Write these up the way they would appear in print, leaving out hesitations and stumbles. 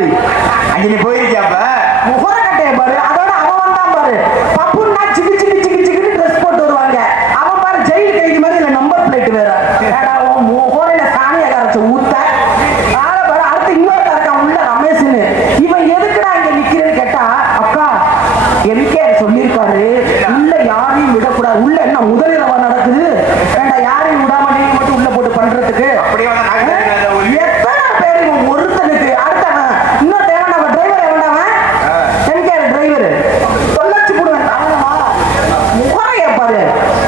மாதிரி அங்க நீ போயிருக்கியாப்ப முகர கட்டைய பாரு. அதோட அவன் வந்தான் பாரு. பப்புன்னா சிக்கு சிக்கு சிக்கு சிக்குன்னு ட்ரெஸ் போட்டு வருவாங்க. அவன் பாரு ஜெயில் கைதி மாதிரி இல்ல நம்பர் பிளேட் வேற. முகரையில சாணியை கரைச்சு ஊத்த ஆளை பாரு. அடுத்து இன்னொருத்த இருக்கான் உள்ள ரமேஷ்னு. இவன் எதுக்குடா இங்க நிக்கிறேன்னு கேட்டா அக்கா எம்கே சொல்லியிருக்காரு உள்ள யாரையும் விடக்கூடாது. உள்ள என்ன முதலிரவா நடக்குது வேண்டா யாரையும் விடாம நீங்க மட்டும் உள்ள போட்டு பண்றதுக்கு எத்தனை பேர் இவன் ஒருத்தனுக்கு அடுத்தவன் இன்னொரு தேவன் டிரைவர் எவன்டாவன் எம்கே டிரைவர் தொலைச்சு போடுவேன். முகரைய பாரு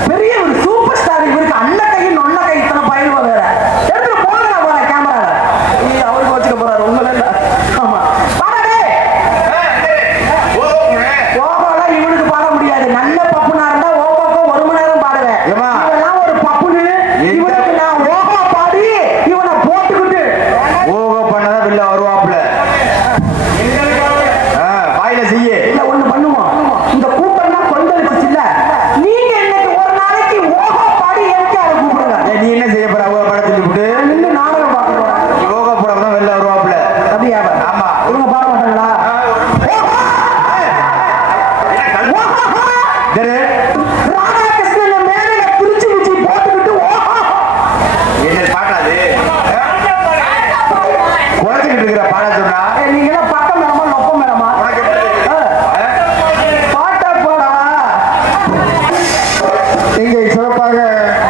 பெரிய ஒரு சூப்பர் ஸ்டார். இவருக்கு அண்ண கை நொன்ன கை இத்தனை பயிர்வா வேற எடுத்து போடுங்க போற கேமரா அவருக்கு வச்சுக்க போறாரு உண்மையில இல்ல. ஆமா பாடே ஓகோலாம் இவனுக்கு பாட முடியாது. நல்ல பப்புனா இருந்தா ஓகோக்கோ 1 மணி நேரம் பாடுவேன். இதெல்லாம் ஒரு பப்புனு இவனுக்கு நான் ஓகோ பாடி இவனை போட்டுக்கிட்டு ஓகோ பண்ணதா பில்ல வருவாப்ல வாயில செய்ய இல்ல ஒண்ணு பண்ணுவோம். இந்த கூட்டம்லாம் கொந்தளிச்சு இல்ல நீங்க இன்னைக்கு ஒரு நாளைக்கு ஓகோ பாடி எம்கே கூப்பிடுங்க. நீ என்ன செய்ய போற ஓகோ படத்துல விட்டு நின்று நாடகம் பார்க்க போறேன். ஓகோ படம் தான் வெளில வருவாப்ல அப்படியா? ஆமா இவங்க பாட மாட்டாங்களா? ராதாகிருஷ்ணன் மேலையில பிரிச்சு வச்சு போட்டுக்கிட்டு ஓஹோ என்ன பாக்காது குறைச்சிக்கிட்டு இருக்கிற பாட சொன்னா நீங்க எல்லாம் பக்கம் மேடமா நொப்பம் மேடமா உனக்கு பாட்டா போடவா? இங்கே சிறப்பாக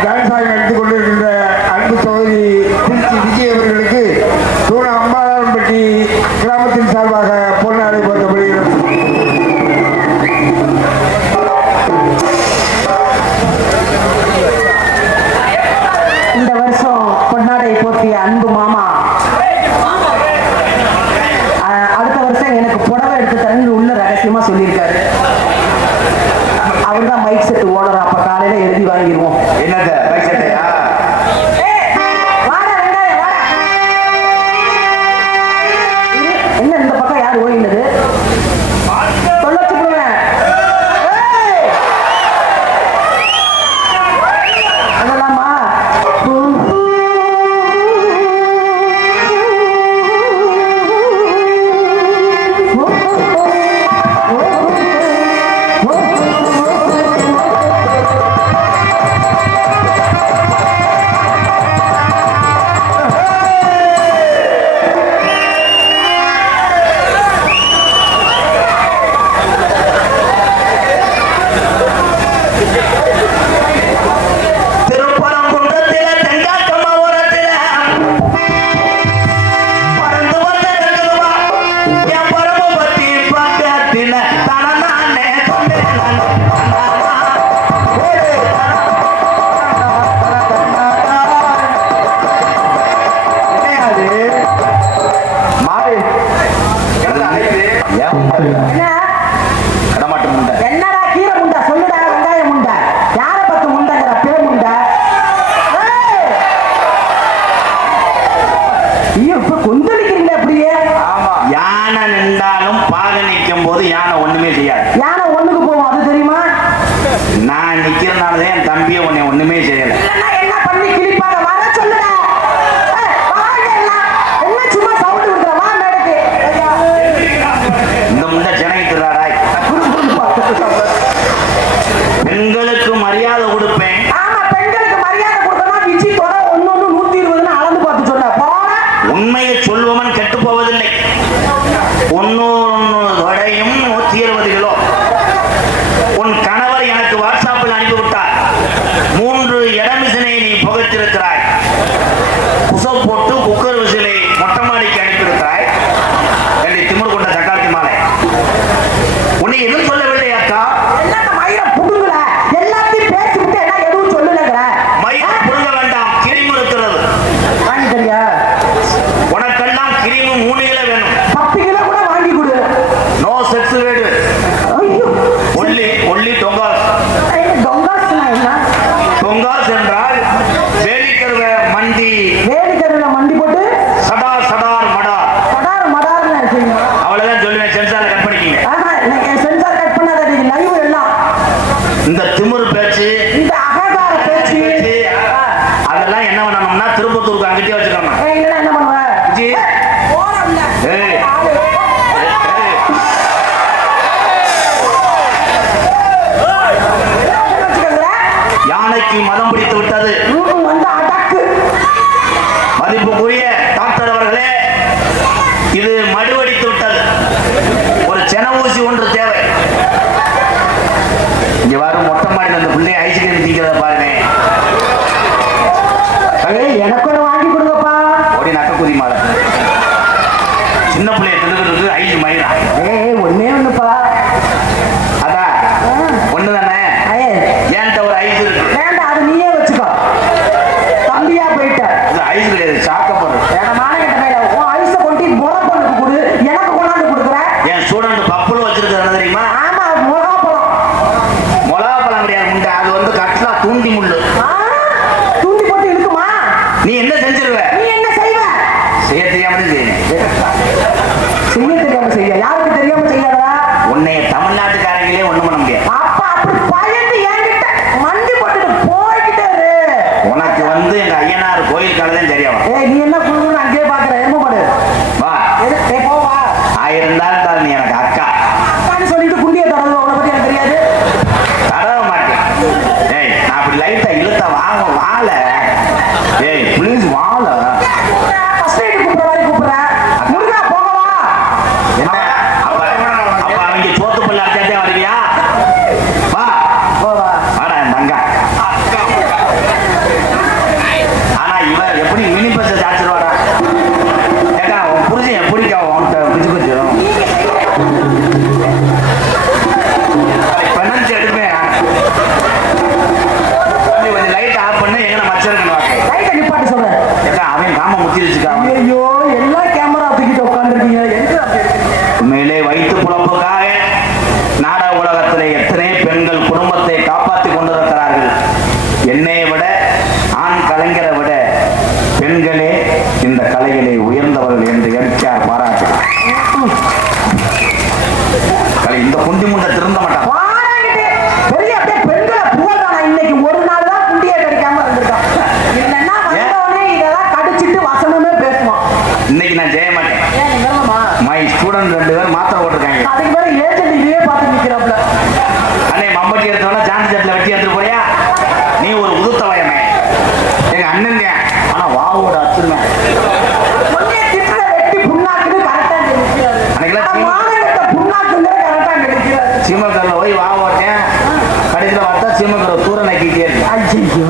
டான்ஸாக நடத்தி கொண்டிருக்கின்ற அன்பு சகோதரி திருச்சி விஜய் அவர்களுக்கு தூண அம்மாளம்பட்டி கிராமத்தின் சார்பாக பொன்னாடை போர்த்தப்படுகிறது. இந்த வருஷம் பொன்னாடை போற்றிய அன்பு மாமா அடுத்த வருஷம் எனக்கு புடவை எடுத்து தரேன்னு உள்ள ரகசியமா சொல்லியிருக்காரு. அவர் தான் மைக் செட் ஓனர். அப்ப காலையில எழுதி வாங்கிடுவோம். என்னத பைக் செட்டையா என்ன இந்த பக்கம் யார் ஓடினது தொலைச்சு போடுவேன். அதெல்லாமா என்னடா கீரை முண்டை சொல்லுடா வெங்காய முண்டை யார பத்து முண்டைங்கிற பே முண்டை. ஐயோ இப்ப கொந்தளிக்கிறீங்க அப்படியே. யானை நின்றாலும் பாக நிற்கும் போது யானை ஒண்ணுமே செய்யாது. யானை ஒண்ணுக்கு போவோம் அது தெரியுமா? நான் நிக்கிறதுனாலதான் என் தம்பியை உன்னை ஒண்ணுமே செய்யல. இல்லன்னா என்ன பண்ணி கிளிப்பாங்க வர சொல்லுடா. வாங்க எல்லாம். என்ன சும்மா சவுண்ட் கொடுக்குற வா மேடைக்கு. இந்த முண்டை ஜனகிட்டுறாராய் பெண்களுக்கு மரியாதை கொடுப்பேன். ஆமா பெண்களுக்கு மரியாதை கொடுக்கணும். விஜி தொட 1 120 அளந்து பார்த்து சொன்ன போன உண்மையை சொல்பவன் கெட்டு போவதில்லை. 1 தொடையும் 120 கிலோ. உன் கணவர் எனக்கு வாட்ஸ்அப்பில் அனுப்பிவிட்டார். 3 இடமிசனை நீ புகைத்திருக்கிறாய். புசப் போட்டு குக்கர் விசிலை மொட்டை மாடிக்கு அனுப்பியிருக்கிறாய். என்னை திமிர் கொண்ட சக்காத்தி மாலை உன்னை எதுவும் சொல்லவில்லை அக்கா. என்ன மயிரை புடுங்கல எல்லாத்தையும் பேசிவிட்டு என்ன எதுவும் சொல்லலங்கற மயிரை புடுங்க வேண்டாம், கிரிமு இருக்கிறது. வாங்கி தரியா? உனக்கெல்லாம் கிரிமு 3 கிலோ வேணும். 10 கிலோ கூட வாங்கி கொடு. நோ செக்ஸ் வேடு. ஐயோ ஒல்லி டொங்காஸ். டொங்காஸ்னா என்ன? டொங்காஸ் என்றால் வேலிக்கருவ மண்டி. வேலிக்கருவில மண்டி போட்டு சடார் சடார் மடார். சடார் மடார்னு செய்யணும். அவ்வளவுதான் சொல்லுவேன். சென்சார் கட் பண்ணிக்கீங்க. சென்சார் கட் பண்ணாத லைவ் எல்லாம். இந்த திமிரு பேச்சு, இந்த அகங்கார பேச்சு அதெல்லாம் என்ன பண்ணணும்னா திருப்பத்தூருக்கு அங்கிட்டே வச்சுக்கணும். என்ன பண்ணுவ? ஏய் மடுவடித்து விட்டது. ஒரு சென ஊசி ஒன்று தேவை. இங்க வரும் மொட்டை மாடியில் அந்த பிள்ளைய ஐஸ்கிரீம் திங்கிறத பாருங்க. எனக்கு ஒன்று வாங்கி கொடுங்கப்பா. ஓடி நக்க குதி மாலை சின்ன பிள்ளைய தின்னுட்டு ஐஸ் மயிரா. ஒன்னே ஒண்ணுப்பா. அதான் ஒண்ணு தானே. ஏன்ட்ட ஒரு ஐஸ் இருக்கு. வேண்டாம், அது நீயே வச்சுக்கோ. தம்பியா போயிட்ட. ஐஸ் கிடையாது, சாக்க போடுறது. ஐஸ கொண்டு முளை பொண்ணுக்கு கொடு, எனக்கு கொண்டாந்து கொடுக்குற. என் ஸ்டூடெண்ட் பப்புல வச்சிருக்கிறது தெரியுமா? ஆமா, மிளகாப்பழம். மிளகாப்பழம் கிடையாது முண்டை, அது வந்து கட்லா தூண்டி முள்ளு. தூண்டி போட்டு இருக்குமா? நீ என்ன செஞ்சிருவ? நீ என்ன செய்வ? செய்ய தெரியாம செய்யணும். செய்ய தெரியாம செய்ய. யாருக்கு தெரியாம செய்யாதா? உன்னைய தமிழ்நாட்டுக்காரங்களே ஒண்ணும் பண்ண முடியாது. அப்பா அப்படி பயந்து என்கிட்ட மண்டி போட்டுட்டு போய்கிட்டே இரு. உனக்கு வந்து எங்க ஐயனார் கோயில் கலதான் சரியா வரும். நீ என்ன குழுன்னு அங்கேயே பாக்குற. எருமை மாடு. வா போ வா. 1000 இருந்தாலும் நீ எனக்கு அக்கா. அக்கான்னு சொல்லிட்டு குண்டிய தடவை உன பத்தி எனக்கு தெரியாது. தடவ மாட்டேன். ஏய், நான் அப்படி லைட்டா இழுத்த வாங்க வாழ. ஏய் ப்ளீஸ் வாழ. ஃபர்ஸ்ட் எய்ட் கூப்பிடுற மாதிரி கூப்பிடுற. முருகா போகவா? என்ன அப்ப அவங்க சோத்து பல்ல அடிச்சாட்டே வருவியா? வா போவா. வாடா என் தங்கா. ஆனா இவன் எப்படி மினி பஸ் சாச்சிருவாடா? ஏக்கா உன் புரிஞ்சு எப்படிக்கா உன்கிட்ட பிடிச்சு வச்சிடும் பெனன்ஸ் எடுப்பேன். கொஞ்சம் லைட் ஆஃப் பண்ணு. எங்க மச்சருக்கணும் லைட்டை நிப்பாட்டி சொல்றேன். ஏக்கா அவன் காம முத்தி வச்சுக்கான். ஐயோ, எல்லா கேமரா தூக்கிட்டு உட்காந்துருக்கீங்க. எங்க உண்மையிலே வைத்து புலம்புக்காக நாடக உலகத்திலே எத்தனை பெண்கள் குடும்பத்தை காப்பாற்றிக் கொண்டிருக்கிறார்கள். என்னை விட ஆண் கலைஞரை விட பெண்களே இந்த கலையிலே உயர்ந்தவர்கள் என்று எம்ஜிஆர் பாராட்டுகிறார். இந்த குண்டி முண்டை திருந்த மாட்டான். வாராங்கிட்டு பெரிய அப்படியே பெண்களை புகழ்றானா. இன்னைக்கு ஒரு நாள் தான் குண்டியே கிடைக்காம இருந்திருக்கான். இல்லைன்னா வந்தவனே இதெல்லாம் கடிச்சிட்டு வசனமே பேசுவான். இன்னைக்கு நான் செய்ய மாட்டேன். ஏன் நிலமா? மை ஸ்டூடெண்ட் 2 பேர் மாத்திரை போட்டிருக்காங்க. அதுக்கு மேல ஏஜென்ட் இதையே பார்த்து நிக்கிறாப்ல. அண்ணே மம்பட்டி எடுத்தவனா ஜான்சி ஜட்டில் வெட்டி எடுத்துட்டு போறியா? நீ ஒரு உதுத்த வயமே. எங்க அண்ணன் ஆனா வாவோட அச்சுருவேன். முன்னே திட்டுற வெட்டி புண்ணாக்குன்னு கரெக்டா நிக்கிறாரு. அன்னைக்கெல்லாம் மானகட்ட புண்ணாக்குன்னு கரெக்டா நிக்கிறாரு. சீமக்கரில் போய் வா ஓட்டேன். கடைசியில் பார்த்தா சீமக்கரை தூர நக்கிட்டே இருக்கு. ஐயோ,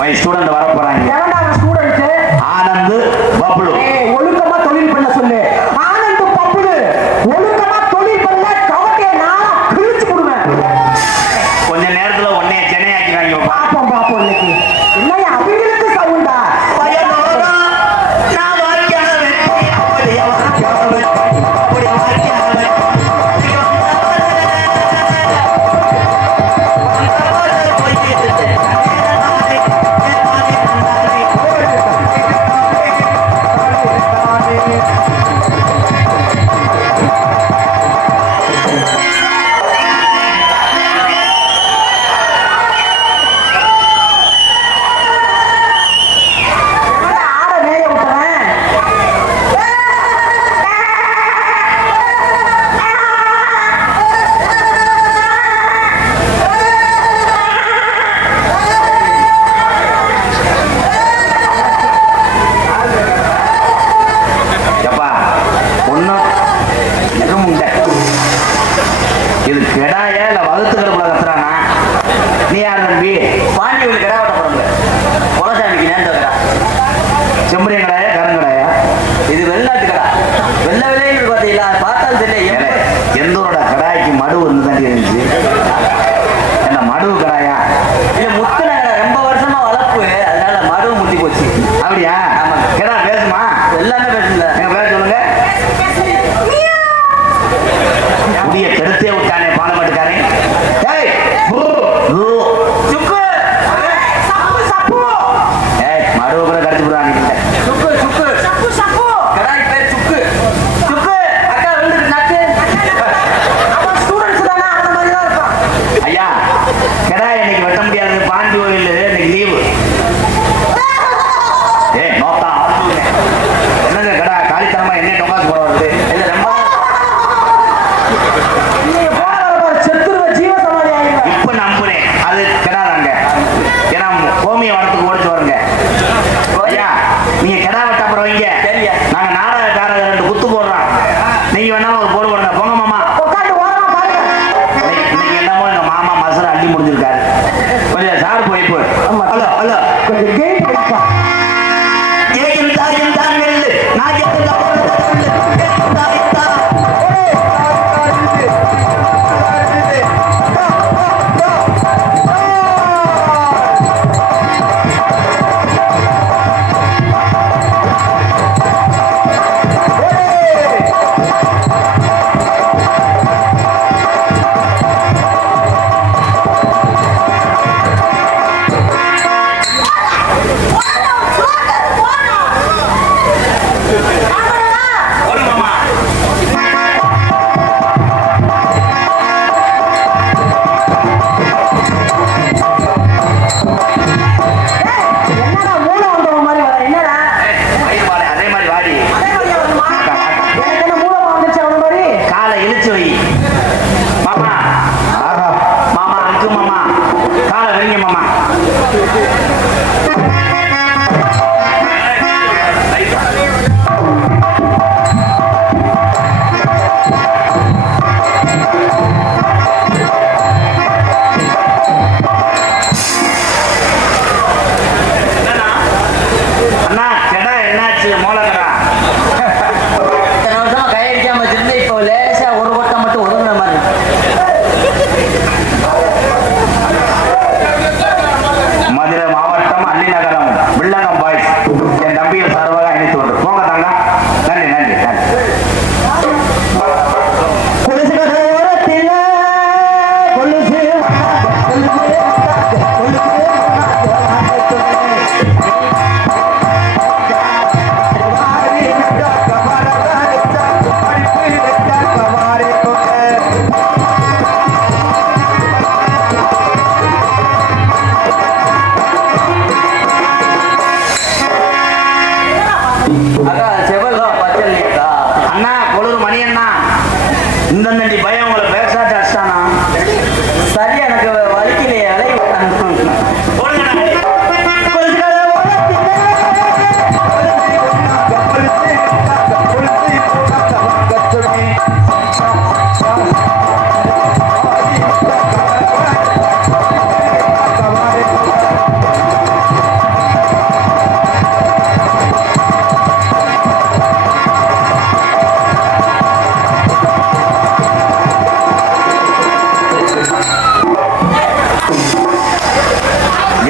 மை ஸ்டூடெண்ட் வர போறாங்க. எவன்டா ஸ்டூடெண்ட்? ஆனந்த் பப்ளு. ஒழுக்கமா தொழில் பண்ண சொல்லு. ஆனந்த் பப்புடு ஒழுக்கமா தொழில் பண்ண கவட்டைய நாளா கிழிச்சு போடுவேன். கொஞ்ச நேரத்துல உன்னைய சென்னையாக்கிறாங்க. பாப்போம் பாப்போம். இன்னைக்கு என்னையா அவங்களுக்கு சவுண்டா? ஆட மேய விட்டவன். எப்பா ஒண்ணு முண்டை இது கெடாயா இல்ல வகுத்துக்கிறக்குள்ள கத்துறானா? நீ யார் தம்பி? பாண்டியூர் கடா ஓட்ட போறோம். குலசாமிக்கு நேர்ந்த கடா. செம்பரியம் கடாயா கருங்கடாயா? இது வெளிநாட்டு கடா. வெள்ள விலைன்னு பார்த்தீங்களா? பார்த்தாலும் தெரியல. எந்தோட கடாய்க்கு மடு வந்து தாண்டி இருந்துச்சு. என்ன மடு கடாயா? இது முத்தின கடை. ரொம்ப வருஷமா வளர்ப்பு, அதனால மடுவு முத்தி போச்சு. அப்படியா? கெடா பேசுமா? எல்லாமே பேசல. எங்க பேர் சொல்லுங்க. முடிய கெடுத்தே விட்டானே பாலமாட்டுக்காரன். ஏய் பூ பூ சுக்கு சப்பு சப்பு ஏய் மடுவை கூட கடிச்சு விடுறாங்க. சுக்கு சுக்கு சப்பு சப்பு. கடாய் பேர் சுக்கு. சுக்கு அக்கா விழுந்துட்டு நட்டு. மணியண்ணா இந்த நண்டி பையன் உங்களை பேசாட்ட அடிச்சானா? சரி எனக்கு வலிக்கலையே அலை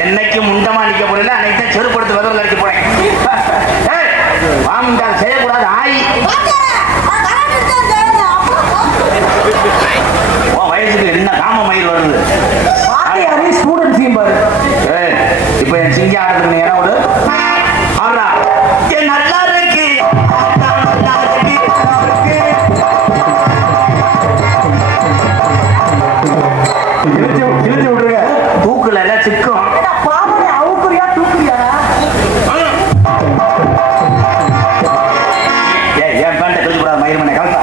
என்னைக்கு முண்டமா நிக்க போறீங்க அன்னைக்கு தான் செருப்படுத்து விதவில் அடிக்க போறேன். வாமுண்டால் செய்யக்கூடாது ஆயி உன் வயசுக்கு என்ன காம மயில் வருது. வாத்தியாரே ஸ்டூடெண்ட்ஸையும் பாரு. இப்ப என் சிங்க ஆடுறதுக்கு ஏன்னா ஒரு ஆடுறா என் நல்லா இருக்கு இழுத்து விட்டுருங்க. தூக்குல எல்லாம் சிக்கும். ஏடா, பாவனை அவுக்குறியா தூக்குறியா? என் பேண்ட கழிச்சுக்கூடாது மயில் மண்ணை கலத்தா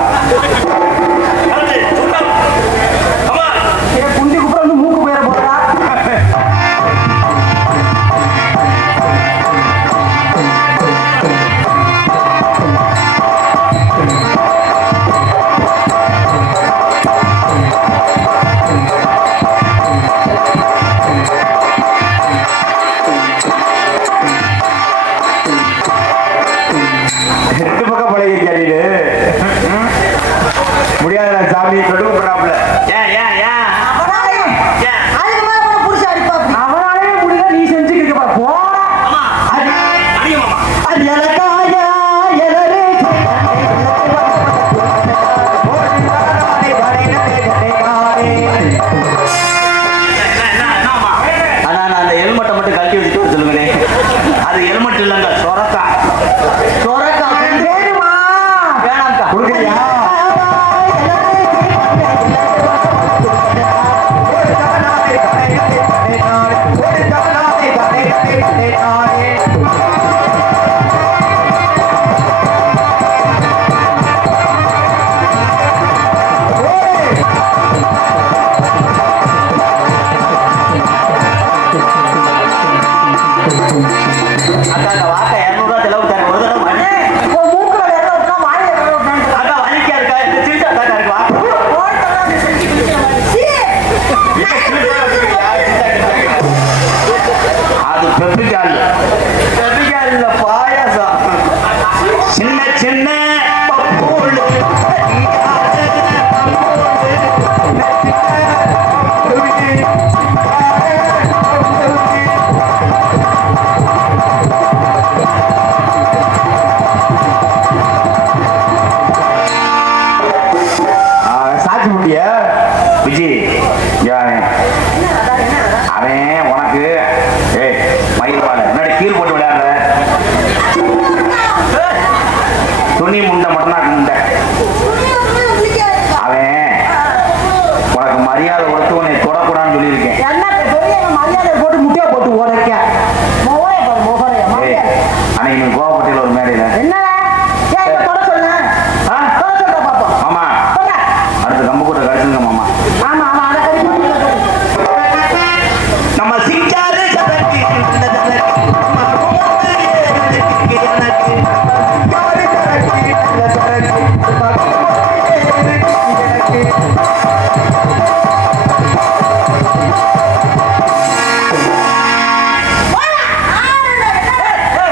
ஏன் குண்டி குப்புற வந்து மூக்கு போயிட போறா? ரெண்டு பக்கம் பழகிருக்காரு. முடியாத சாமி கொடுக்கப்படாப்புல. ஏன் ஏன் ஏன் அவனாலையும் ஏன் அதுக்கு மேல போன புருஷன் அடிப்பாப்படி. அவனாலே முடியல, நீ செஞ்சுக்கிட்டு இருக்க பாரு. போடா. ஆமா அடிக்கமாமா அது எனக்காயா, எதரே ஆனா நான் அந்த ஹெல்மெட்டை மட்டும் கழட்டி வச்சுட்டு சொல்லுங்கண்ணே. அது ஹெல்மெட் இல்லைங்க சொரக்கா. சொரக்கா வேணுமா? வேணாம்க்கா. கொடுக்குறியா? அக்கா அந்த வாக்கை 200 செலவு தரேன் ஒரு தடவை மணி. இப்போ மூக்குல வேற விட்டா வாயில வேற விட்டான். அக்கா வலிக்கா இருக்கா இந்த சீட்டா அக்கா இருக்கு வாக்கு. அது பெப்பிக்கால் கட்டிக்கால் இல்ல பாயாசம் சின்ன சின்ன பப்போடு சாட்சி முடியா? விஜய் யாரு அவன் உனக்கு ஏய் மயில் பாடு முன்னாடி கீழ் போட்டு விளையாடுற துணி முண்டை மட்டும்தான் முண்டை அவன் உனக்கு மரியாதை கொடுத்து உன்னை தொடக்கூடாதுன்னு சொல்லியிருக்கேன். என்ன பெரிய மரியாதை போட்டு முட்டையை போட்டு உடைக்க. முகரைய பாரு, முகரைய ஏய் மரியாதை. அன்னைக்கு நீ கோவப்பட்டியில் ஒரு மேடையில் என்ன? ஏன் இப்ப தொட சொல்லுங்க. ஆ? தொட சொல்ற பாப்போம். ஆமா தொட. அடுத்து கம்பு கூட கழிச்சுங்க மாமா. ஆமா ஆமா அதை கறி போட்டு நம்ம சிங்காரு சதக்கு இந்த சதக்கு நம்ம கோவப்பட்டு எனக்கு யாரு சரக்கு, நல்ல சரக்கு,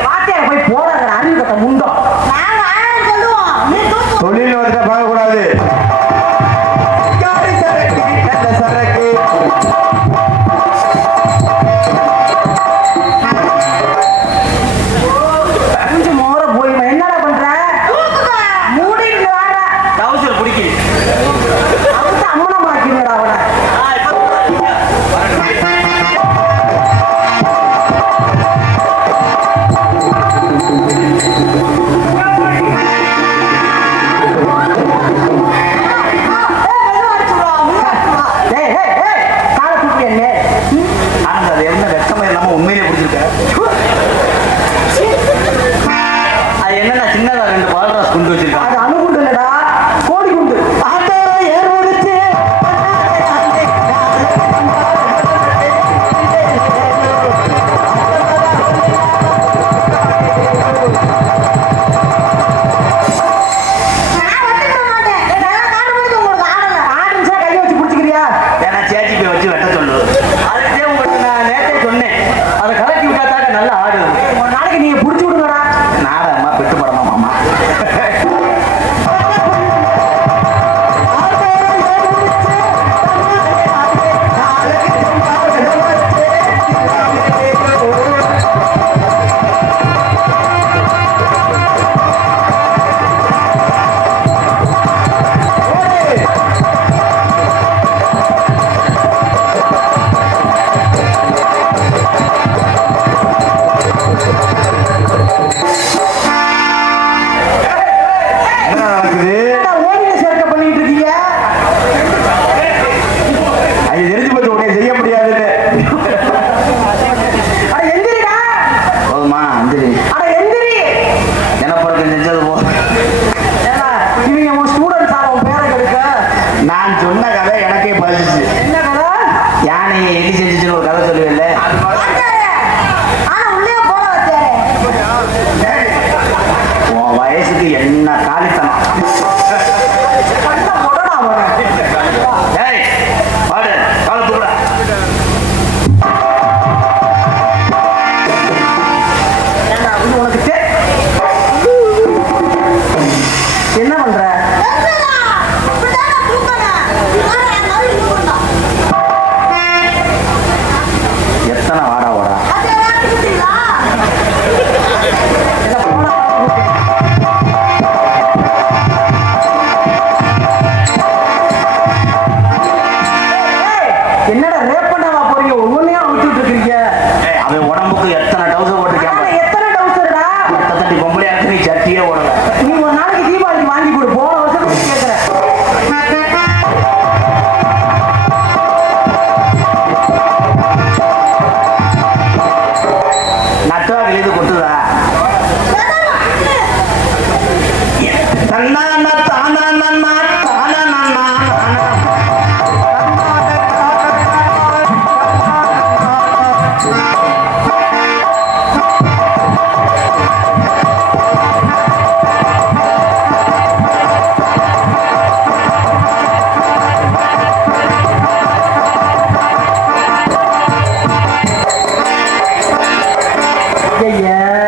வாத்தியார் போய் போடாத அறிவு கட்ட முண்டோம். தொழில் வந்து பார்க்கக்கூடாது. யாரு சரக்கு, நல்ல சரக்கு. கொஞ்சம் மோர போய் என்னடா பண்ற? மூடிட்டு வாடா. டவுசர் பிடிக்குது. அவன் அம்மனம் ஆக்கினடா அவனை.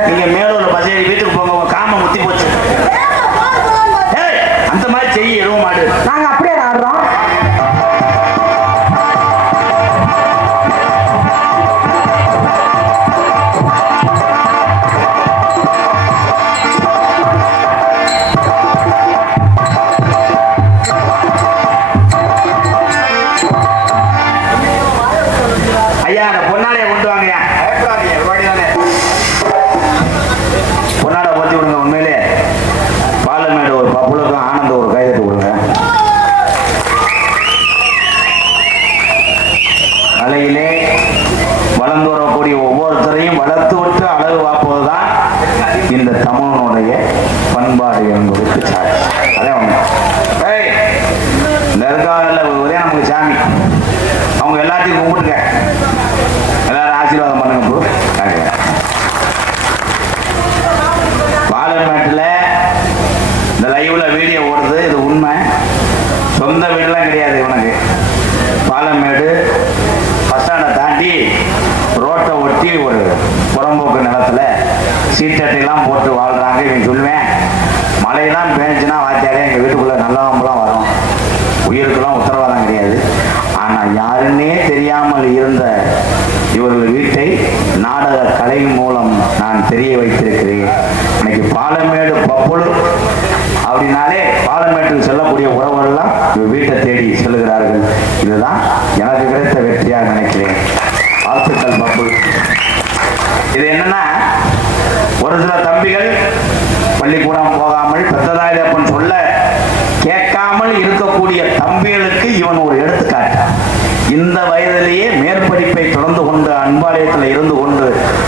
நீங்க மேலூர்ல பசேரி வீட்டுக்கு போங்க, உங்க காம முத்தி போச்சு. ஏய், அந்த மாதிரி செய்ய எருவ மாடு. நாங்க அப்படியே ஆடுறோம். ஐயா அந்த பொன்னாடைய கொண்டு வாங்கய்யா. பொன்னாடை பத்தி விடுங்க. உண்மையிலே பாலமேடு ஒரு பப்புளுக்கும் ஆனந்த ஒரு கைதட்டு கொடுங்க. கலையிலே வளர்ந்து வரக்கூடிய ஒவ்வொருத்தரையும் வளர்த்து விட்டு அழகு பார்ப்பதுதான் இந்த தமிழனுடைய பண்பாடு என்பதற்கு சாட்சி. அதே ஒண்ணு. ஏய், இந்த இருக்காங்கல்ல ஒரே நமக்கு சாமி, அவங்க எல்லாத்தையும் கும்பிட்டுங்க, எல்லாரும் ஆசீர்வாதம் பண்ணுங்க ப்ரோ. பாலமேட்டில் இந்த லைவ்ல வீடியோ ஓடுது, இது உண்மை. சொந்த வீடுலாம் கிடையாது இவனுக்கு. பாலமேடு பஸ் ஸ்டாண்டை தாண்டி ரோட்டை ஒட்டி ஒரு புறம்போக்கு நிலத்துல சீட்டட்டையெல்லாம் போட்டு வாழ்றாங்க. இவன் சொல்லுவேன், மழையெல்லாம் பேஞ்சுன்னா வாத்தியாரே எங்கள் வீட்டுக்குள்ள நல்லவங்களாம் வரும், உயிருக்கெல்லாம் உத்தரவாதம் கிடையாது. ஆனால் யாருன்னே தெரியாமல் இருந்த இவர்கள் வீட்டை நாடக கலை மூலம் நான் தெரிய வைத்திருக்கிறேன். இன்னைக்கு பாலமேடு பப்புளு அப்படின்னாலே பாலமேட்டுக்கு செல்லக்கூடிய உறவுகள்லாம் இவர் வீட்டை தேடி செல்கிறார்கள். இதுதான் எனக்கு கிடைத்த வெற்றியாக நினைக்கிறேன். வாழ்த்துக்கள் பப்புளு. இது என்னன்னா, ஒரு சில தம்பிகள் பள்ளிக்கூடம் போகாமல் பெத்ததாயிரப்பன் சொல்ல கேட்காமல் இருக்கக்கூடிய தம்பிகளுக்கு இவன் ஒரு எடுத்துக்காட்டு. இந்த வயதிலேயே மேற்படிப்பை தொடர்ந்து கொண்டு அன்பாலயத்தில் இருந்து கொண்டு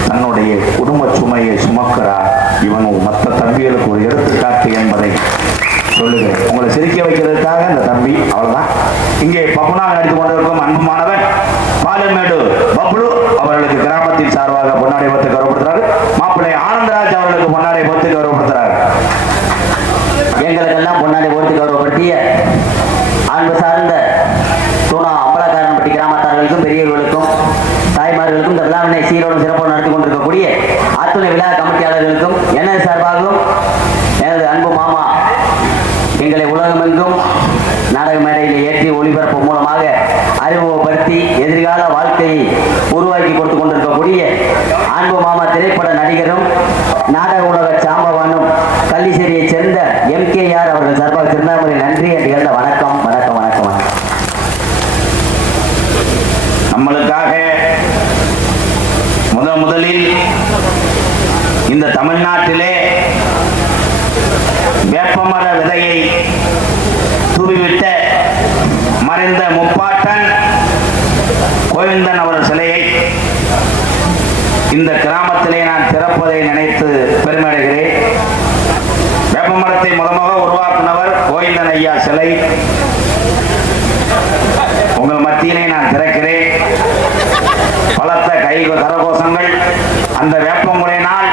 தன்னுடைய குடும்ப சுமையை சுமக்கிறார். இவன் மற்ற தம்பிகளுக்கு ஒரு எடுத்துக்காட்டு என்பதை சொல்லுகிறேன். உங்களை சிரிக்க வைக்கிறதுக்காக இந்த தம்பி, அவ்வளவுதான். இங்கே பப்புனாக நடித்துக் கொண்டிருக்கும் அன்புமானவன் பாலமேடு பப்ளு அவர்களுக்கு கிராமத்தின் சார்பாக பொன்னாடை பத்து கௌரவப்படுத்துறாரு. மாப்பிள்ளை ஆனந்தராஜ் அவர்களுக்கு பொன்னாடை பத்து கௌரவப்படுத்துறாரு. எங்களுக்கெல்லாம் பொன்னாடை போட்டு கௌரவப்படுத்திய அன்பு சார்ந்த தூணா அம்பலக்காரன்பட்டி கிராமத்தார்களுக்கும் பெரியவர்களுக்கும் தாய்மார்களுக்கும் இந்த விழாவினை சீரோடு சிறப்பாக நடத்தி கொண்டிருக்கக்கூடிய அத்துணை விழா கமிட்டியாளர்களுக்கும் எனது சார்பாகவும் எனது அன்பு மாமா எங்களை உலகமெங்கும் நாடக மேடையில் ஏற்றி ஒளிபரப்பு மூலமாக அறிமுகப்படுத்தி எதிர்கால வாழ்க்கையை உருவாக்கி கொடுத்து கொண்டிருக்கக்கூடிய அன்பு மாமா திரைப்பட நடிகரும் நாடக உலக சாம்பவானும் கள்ளிசேரியை சேர்ந்த MKR அவர்கள் சார்பாக திருவண்ணாமலை நன்றி என்று வணக்கம் வணக்கம் வணக்கம் வணக்கம். நம்மளுக்காக முதலில் இந்த தமிழ்நாட்டிலே வேப்பமர விதையை தூவிவிட்ட மறைந்த முப்பாட்டன் கோவிந்தன் அவர் சிலையை இந்த கிராமத்திலே நான் திறப்பதை நினைத்து பெருமையடைகிறேன். வேப்பமரத்தை முதலாக உருவாக்குனவர் கோவிந்தன் ஐயா சிலை உங்கள் மத்தியிலே நான் திறக்கிறேன். பலத்த கை கரகோஷங்கள். அந்த வேப்பமுறையினால்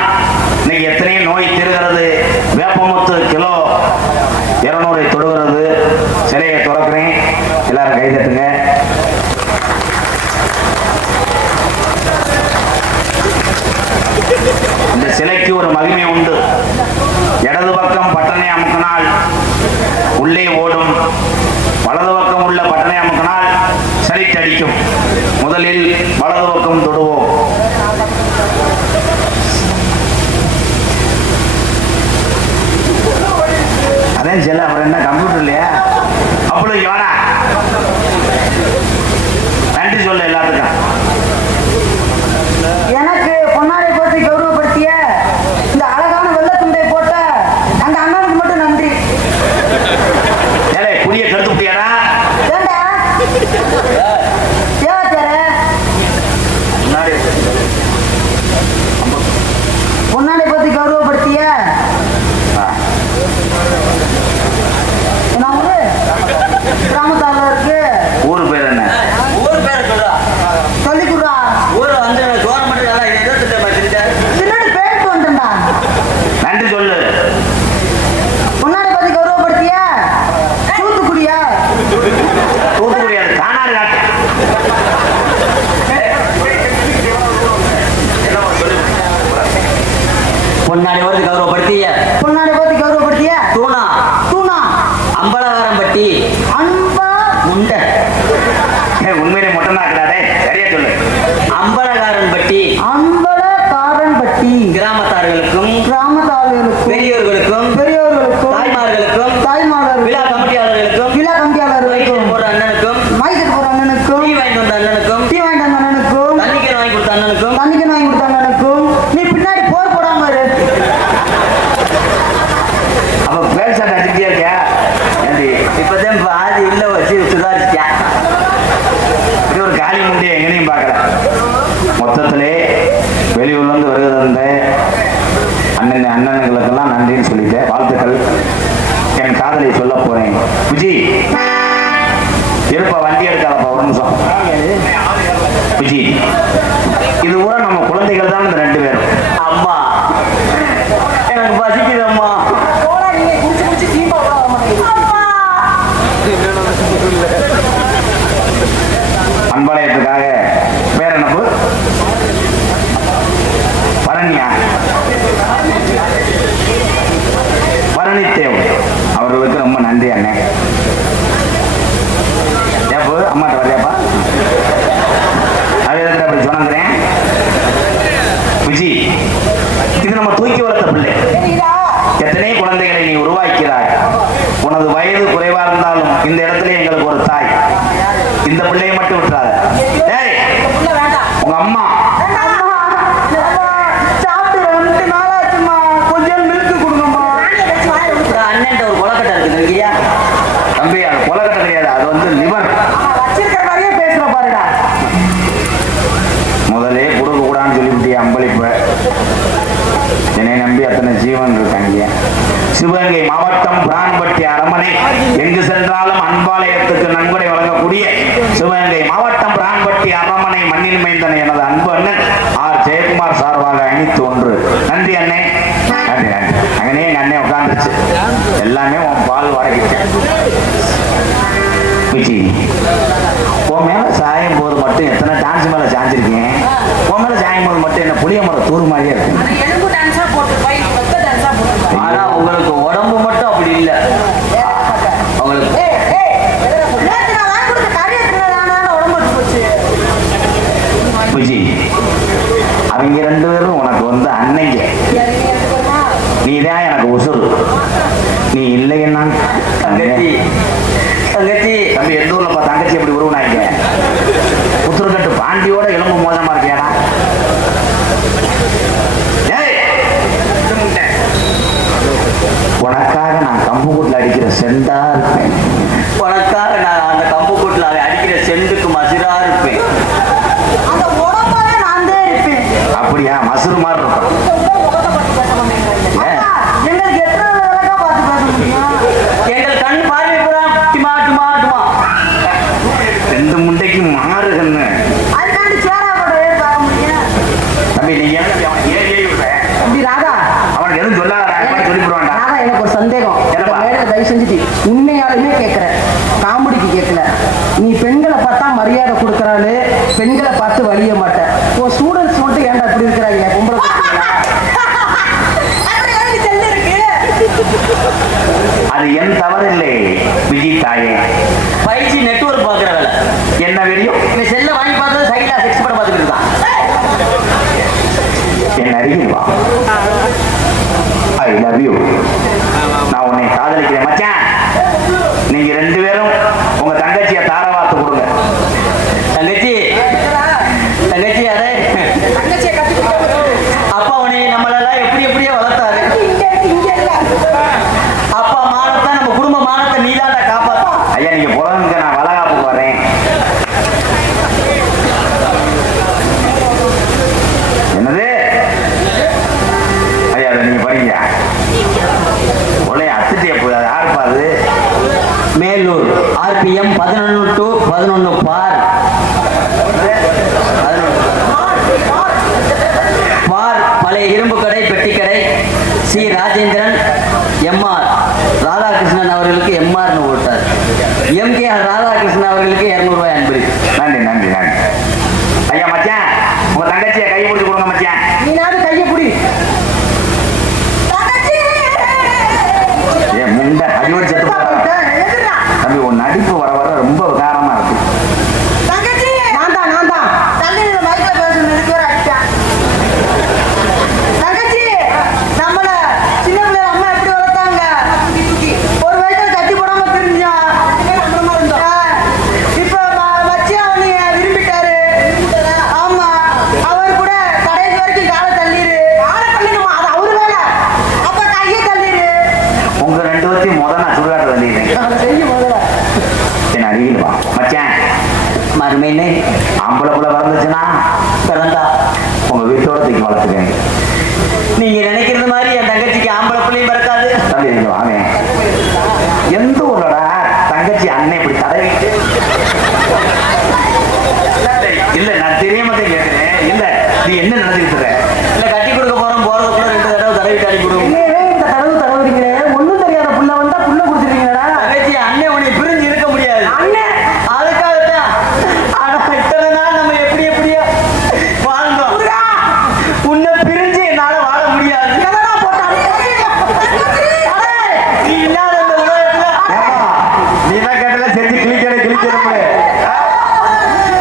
இன்னைக்கு எத்தனையோ நோய் தீர்கிறது. வேப்பமுத்து கிலோ 200 தொடுகிறது. சிலையை திறக்கிறேன், எல்லாரும் கை தட்டுங்க. இந்த சிலைக்கு ஒரு மகிமை உண்டு. இடது பக்கம் பட்டனை அமுக்கினால் உள்ளே ஓடும், வலது பக்கம் உள்ள பட்டனை அமுக்கினால் சலிட்டு அடிக்கும். முதலில் வலது பக்கம் தொடுவோம். அதே சில அப்புறம் என்ன கம்ப்யூட்டர் இல்லையா? அவ்வளவு யோனா நன்றி சொல்ல எல்லாத்துக்கும். எனக்கு பொன்னாடை போட்டு கௌரவப்படுத்திய இந்த அழகான வெள்ளத்துண்டை போட்ட அந்த அண்ணனுக்கு மட்டும் நன்றி. ஏலே புரிய கருத்து முண்டை. உண்மையிலே மொட்டை நாக்குறாரே, சரியா சொல்லு. அம்பலகாரன்பட்டி அம்பலக்காரன்பட்டி கிராமத்தார்களுக்கும் கிராமத்தார்களுக்கும் பெரியோர்களுக்கும் பெரியோர்களுக்கும் தாய்மார்களுக்கும் தாய்மார்களுக்கும் விழா கமிட்டியாளர்களுக்கும் விழா கம்பியாளர்களுக்கும் போற அண்ணனுக்கும் மைசூர் போற அண்ணனுக்கும் டீ வாங்கிட்டு வந்த அண்ணனுக்கும் டீ வாங்கிட்டு வந்த அண்ணனுக்கும் தண்ணிக்கன் வாங்கி கொடுத்த அண்ணனுக்கும் தண்ணிக்கு வாங்கி கொடுத்த அண்ணனுக்கும் நீ பின்னாடி போர் போடாம இரு. அப்ப பேர் சட்டை அடிச்சுட்டே இருக்கியா? ஏண்டி, இப்பதான் பாதி இல்ல வச்சு சுதாரிச்சியா. இப்படி ஒரு காலி முண்டியை எங்கனையும் பார்க்கல. மொத்தத்திலே வெளியூர்ல இருந்து வருகை தந்த அண்ணனுங்களுக்கெல்லாம் நன்றின்னு சொல்லிட்டேன். வாழ்த்துக்கள். என் காதலை சொல்ல போறேன். விஜி இருப்பா, வண்டி எடுக்காதப்பா, ஒரு நிமிஷம். விஜி, இது கூட நம்ம குழந்தைகள் தான் இந்த 2 பேரும். அம்மா எனக்கு பசிக்குது அம்மா. அன்பாலயத்துக்காக பேர் என்னப்பு? பரணியா? பரணித்தேவ் அவர்களுக்கு ரொம்ப நன்றி அண்ணே. ஏப்போ அம்மாட்ட வரையாப்பா? அது எதுக்கு அப்படி சொன்னேன்? விஜி, இது நம்ம தூக்கி வளர்த்த பிள்ளை. எத்தனை குழந்தைகளை நீ உருவாக்கிறாய். உனது வயது குறைவா இருந்தாலும் இந்த இடத்துல எங்களுக்கு ஒரு தாய். இந்த பிள்ளையை மட்டும் விட்டுறாத. ஏய், உங்க அம்மா அண்ணன் ஒரு கொலக்கட்டை இருக்குது இல்லையா? தம்பி, அது கொலக்கட்டை கிடையாது, அது வந்து லிவர். பேசுற பாருடா. முதலே கொடுக்க கூடாதுன்னு சொல்லிவிட்டிய அம்பளிப்ப. என்னை நம்பி அத்தனை ஜீவன் இருக்காங்க. சிவகங்கை மாவட்டம் பிரான்பட்டி அரமனை எங்கு சென்றாலும் அன்பாலயத்துக்கு நன்கொடை வழங்கக்கூடிய சிவகங்கை மாவட்டம் பிரான்பட்டி அரமனை மண்ணின் மைந்தன் எனது அன்பு அண்ணன் ஆர் ஜெயக்குமார் சார்பாக அணித்து 1. நன்றி அண்ணே, நன்றி நன்றி. அங்கனே எங்க அண்ணன் உட்கார்ந்துருச்சு. எல்லாமே உன் பால் வாங்கிட்டேன். விஜி, உன் மேல சாயும் போது மட்டும் எத்தனை டான்ஸ் மேல சாஞ்சிருக்கேன். உன் மேல சாயும் போது மட்டும் என்ன புளிய மரம் தூர் மாதிரியே இருக்கு. ஆனா உங்களுக்கு உடம்பு மட்டும் அப்படி இல்லை. உங்களுக்கு விஜி, அவங்க 2 பேரும் உனக்கு வந்து அன்னைங்க. நீதான் எனக்கு உசுறு. நீ இல்லைன்னா தங்கச்சி தங்கச்சி தம்பி, எந்த ஊர்லப்பா தங்கச்சி எப்படி உருவனாங்க? புத்தூர்கட்டு பாண்டியோட எலும்பு மோசமா இருக்கியாடா? உனக்காக நான் கம்பு கூட்டில் அடிக்கிற செண்டா இருப்பேன். உனக்காக நான் அந்த கம்பு கூட்டில் அடிக்கிற செண்டுக்கு மசிரா இருப்பேன். அப்படியா? மசுறு மாதிரி இருக்கும். எங்கள் கண் பார்வை பூரா டிமா டிமா டிமா. 2 முண்டைக்கு மாறுகன்னு. தம்பி, நீ என்ன ஏறி விடுற? அவனுக்கு எதுவும் சொல்லாத, சொல்லி போடுவான்டா. எனக்கு ஒரு சந்தேகம். என்னப்பா? தயவு செஞ்சுட்டு உண்மையாலுமே கேட்கிறேன், காமெடிக்கு கேட்கல. நீ பெண்களை பார்த்தா மரியாதை கொடுக்கறாளு, பெண்களை பார்த்து வலிய மாட்டேன். உன் ஸ்டூடெண்ட்ஸ் மட்டும் ஏன்டா இப்படி இருக்கிறாங்க? பொம்பளை அது என் தவறு இல்லை விஜி தாயே. 5G நெட்வொர்க் பார்க்குற வேலை. என்ன வெறியும் இவன் செல்ல வாங்கி பார்த்தது சைடில் செக்ஸ் படம் பார்த்துட்டு இருக்கான். என் அருகில் வா. I love you. நான் உன்னை காதலிக்கிறேன் மச்சான். நீங்க 2 பேரும் உங்க தங்கச்சியை தாரவாத்து கொடுங்க. தங்கச்சி தங்கச்சி அதே அப்பா உன்னை நம்மளெல்லாம் எப்படி எப்படியோ வளர்த்தாரு. அப்பா மானத்தை, நம்ம குடும்ப மானத்தை நீதாண்டா காப்பாற்றும். ஐயா, நீங்க புறங்க, நான் வளகாப்புக்கு வரேன். என்னது ஐயா? அதை நீங்க படிங்க. உடனே அத்துட்டே போய் அது யாருப்பா? அது மேலூர் RPM 11 to 11 பார் பழைய இரும்பு கடை, பெட்டி கடை, சி ராஜேந்திரன் MR ராதாகிருஷ்ணன் அவர்களுக்கு MRன்னு போட்டார். MKR ராதாகிருஷ்ணன் அவர்களுக்கு 200 ரூபாய் அன்பளிப்பு. நன்றி நன்றி நன்றி. ஐயா மச்சான், உங்க தங்கச்சியை கை பிடிச்சி கொடுங்க மச்சான். நீ கையை பிடி. ஏன் முண்டை அடிவடி செத்து போறா? தம்பி, உன் நடிப்பு வர வர ரொம்ப வளர்க்கணுமே. ஆம்பளை புள்ள வளர்ந்துச்சுன்னா பிறந்தா உங்க வீட்டோட தூக்கி வளர்த்துக்கங்க. நீங்க நினைக்கிறது மாதிரி என் தங்கச்சிக்கு ஆம்பளை பிள்ளையும் பிறக்காது. தம்பி நீங்க வாங்க. எந்த ஊரோட தங்கச்சி அண்ணன் இப்படி தடவிட்டு இல்ல நான் தெரியாம தான் கேட்கிறேன். இல்ல நீ என்ன நினைச்சுக்கிட்டு இருக்க? இல்ல கட்டி கொடுக்க போறோம் போறதுக்குள்ள 2 தடவை தடவிட்டு அனுப்பி விடுவோம். என்னையவே இந்த தடவு தடவுறீங்களே, ஒண்ணும் தெரியாத புள்ள வந்தா புள்ள கொடுத்துருக்கீங்களா? தங்கச்சி அண்ணன் உன்னை பிரிஞ்சு இருக்க முடியாது. அண்ணன் அதுக்காகத்தான். ஆனா இத்தனை நாள் நம்ம எப்படியோ வாழ்ந்தோம். உன்னை பிரிஞ்சு என்னால வாழ முடியாது. எவனா போட்டான்? நீ இல்லாத இந்த உலகத்துல ஏம்மா, நீ தான் கேட்டல செஞ்சு கிளிக்கிற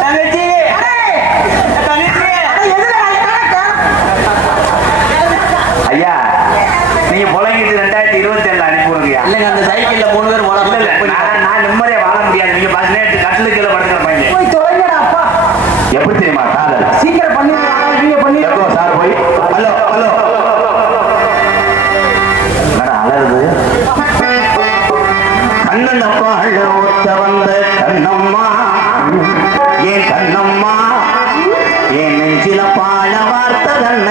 தங்கச்சி தங்கச்சி ஐயா நீங்க புலங்கிட்டு 2027 அனுப்பி விடுங்கய்யா. இல்லைங்க அந்த சைக்கிள்ல 3 பேர் இல்ல, இல்ல, போலாம். நான் நிம்மதியா வாழ முடியாது. நீங்க பஸ் நேரத்து கட்டிலுக்கு கீழே படுக்கிற பையன் போய் தொலைங்கடா அப்பா. எப்படி தெரியுமா காதல்? சீக்கிரம் பண்ணிடுறாங்க, நீங்க பண்ணிடுறோம். சார் போய் ஹலோ ஹலோ அலருது. கண்ணன் அப்பாள் ஒத்த வந்த கண்ணம்மா, ஏன் கண்ணம்மா, ஏன் நெஞ்சில பாழ வார்த்த கண்ண